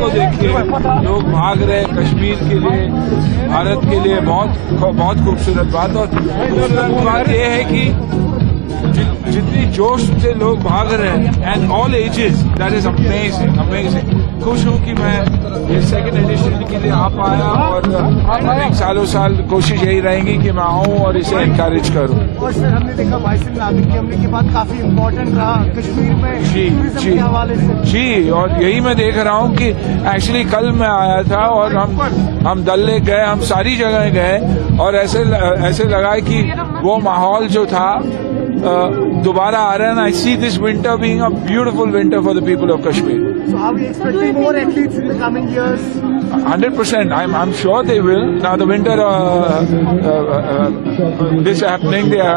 को देखिए, लोग भाग रहे हैं कश्मीर के लिए, भारत के लिए। बहुत खूबसूरत बात। और खूबसूरत बात यह है कि जितनी जोश से लोग भाग रहे हैं, and all ages, that is amazing amazing. खुश हूँ कि मैं इस सेकंड एडिशन के लिए आ पाया, और सालों साल कोशिश यही रहेगी कि मैं आऊँ और इसे एनकरेज करूँ। और सर, हमने देखा 22 नाविक के हमले के बाद काफी इम्पोर्टेंट रहा कश्मीर में टूरिज्म के हवाले से। जी, और यही मैं देख रहा हूँ कि एक्चुअली कल मैं आया था और हम दल लेक गए, हम सारी जगह गए, और ऐसे लगा कि वो माहौल जो था दोबारा आ रहा है। I see this winter being a beautiful winter for the people of Kashmir. So are we expecting more athletes in the coming years? 100%. I'm sure they will. Now the winter, this happening, the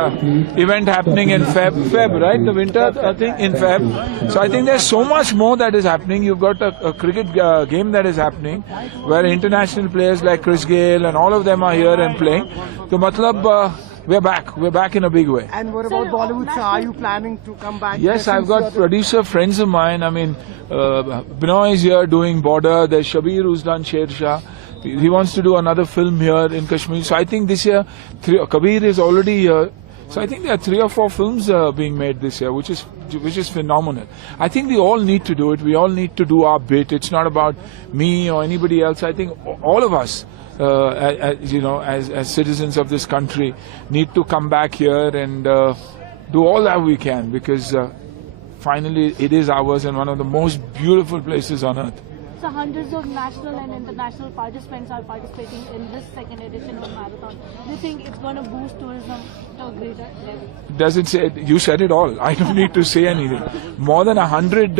event happening in Feb, right? The winter thing in Feb. So I think there's so much more that is happening. You've got a cricket game that is happening, where international players like Chris Gayle and all of them are here and playing. So matlab, we're back in a big way. And what about Bollywood? So are you planning to come back? Yes, I've got producer friends of mine. I mean, Binoy is here doing Border. There's Shabir who's done Sher Shah. He wants to do another film here in Kashmir. So I think this year, Kabir is already here. So I think there are 3 or 4 films being made this year, which is phenomenal. I think we all need to do it. We all need to do our bit. It's not about me or anybody else. I think all of us, as citizens of this country, need to come back here and do all that we can, because finally it is ours and one of the most beautiful places on earth. So hundreds of national and international participants are participating in this second edition of Marathon. Do you think it's going to boost tourism to a greater level? Doesn't say, you said it all. I don't need to say anything. More than 100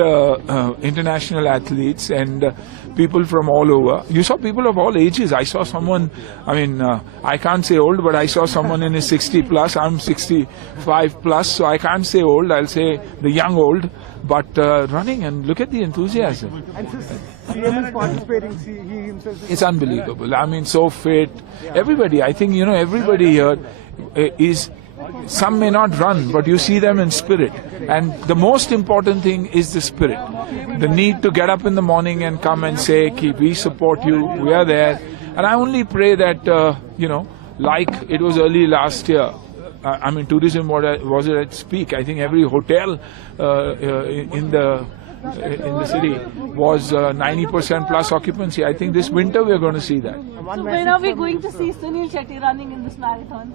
international athletes and people from all over. You saw people of all ages. I saw someone, I mean, I can't say old, but I saw someone in his 60 plus. I'm 65 plus, so I can't say old. I'll say the young old, but running, and look at the enthusiasm. And CM is participating. He himself. It's unbelievable. I mean, so fit. Everybody, I think, everybody here is. Some may not run, but you see them in spirit. And the most important thing is the spirit. The need to get up in the morning and come and say, we support you, we are there. And I only pray that, like it was early last year, I mean, tourism was at its peak. I think every hotel in the city was 90% plus occupancy. I think this winter we are going to see that. So when are we going to see Sunil Shetty running in this marathon?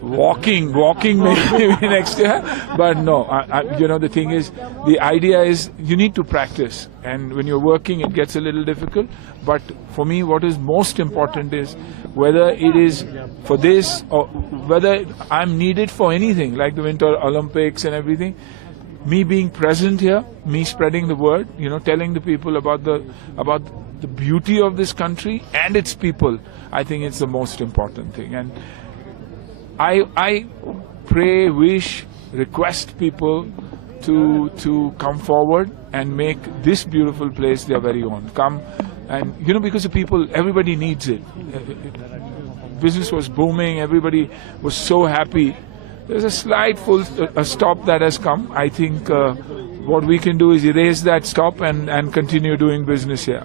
Walking maybe next year, but no. The thing is, the idea is you need to practice, and when you're working, it gets a little difficult. But for me, what is most important is whether it is for this or whether I'm needed for anything, like the Winter Olympics and everything. Me being present here, me spreading the word, telling the people about the beauty of this country and its people. I think it's the most important thing. And I pray, wish, request people to come forward and make this beautiful place their very own. Come and, because the people, everybody needs it. Business was booming, everybody was so happy. There's a slight a stop that has come. I think what we can do is erase that stop and continue doing business here.